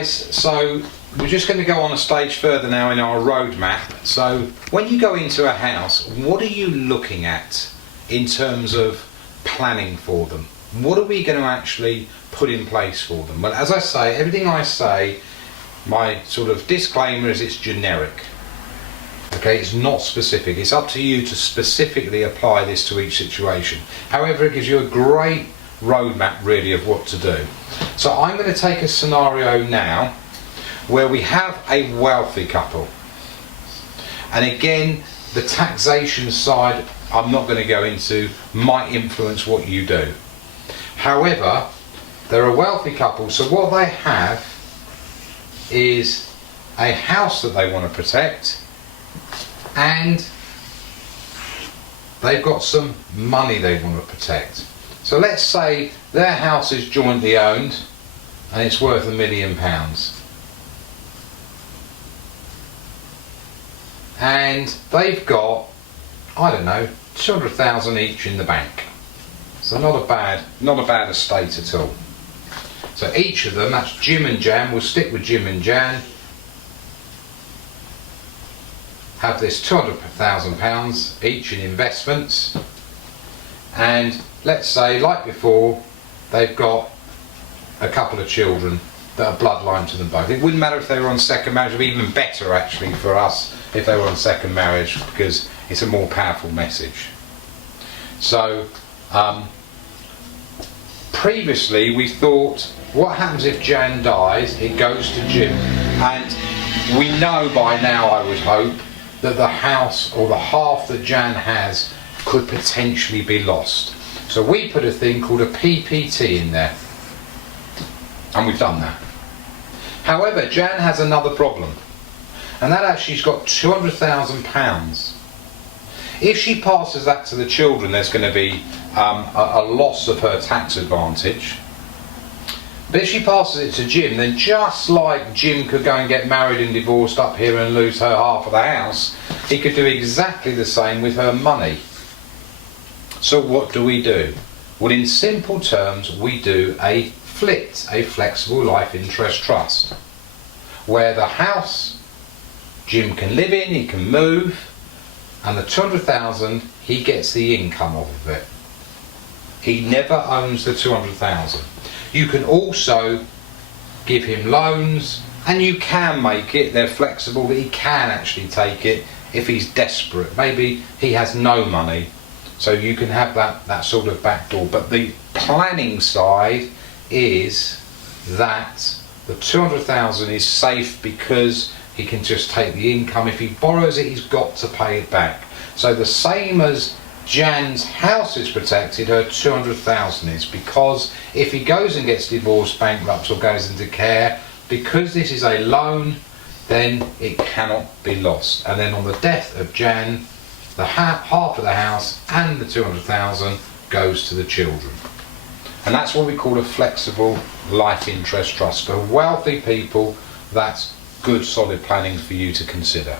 guys, so we're just going to go on a stage further now in our roadmap. So when you go into a house, what are you looking at in terms of planning for them? What are we going to actually put in place for them? Well, as I say, everything I say, my sort of disclaimer is it's generic. Okay, it's not specific. It's up to you to specifically apply this to each situation. However, it gives you a great roadmap really of what to do. So I'm going to take a scenario now where we have a wealthy couple, and again the taxation side I'm not going to go into, might influence what you do. However, they're a wealthy couple, so what they have is a house that they want to protect, and they've got some money they want to protect. So let's say their house is jointly owned and it's worth £1 million. And they've got, I don't know, 200,000 each in the bank. So not a bad estate at all. So each of them, that's Jim and Jan, we'll stick with Jim and Jan, have this £200,000 each in investments, and let's say, like before, they've got a couple of children that are bloodline to them both. It wouldn't matter if they were on second marriage, or even better actually for us if they were on second marriage, because it's a more powerful message. So previously we thought, what happens if Jan dies? It goes to Jim, and we know by now, I would hope, that the house or the half that Jan has could potentially be lost. So we put a thing called a PPT in there, and we've done that. However, Jan has another problem, and that actually she's got £200,000. If she passes that to the children, there's going to be a loss of her tax advantage. But if she passes it to Jim, then just like Jim could go and get married and divorced up here and lose her half of the house, he could do exactly the same with her money. So what do we do? Well, in simple terms, we do a FLIT, a flexible life interest trust, where the house Jim can live in, he can move, and the 200,000, he gets the income off of it. He never owns the 200,000. You can also give him loans, and you can make it, they're flexible, but he can actually take it if he's desperate. Maybe he has no money, so you can have that sort of backdoor. But the planning side is that the 200,000 is safe because he can just take the income. If he borrows it, he's got to pay it back. So the same as Jan's house is protected, her 200,000 is, because if he goes and gets divorced, bankrupt, or goes into care, because this is a loan, then it cannot be lost. And then on the death of Jan, the half of the house and the 200,000 goes to the children. And that's what we call a flexible life interest trust. For wealthy people, that's good solid planning for you to consider.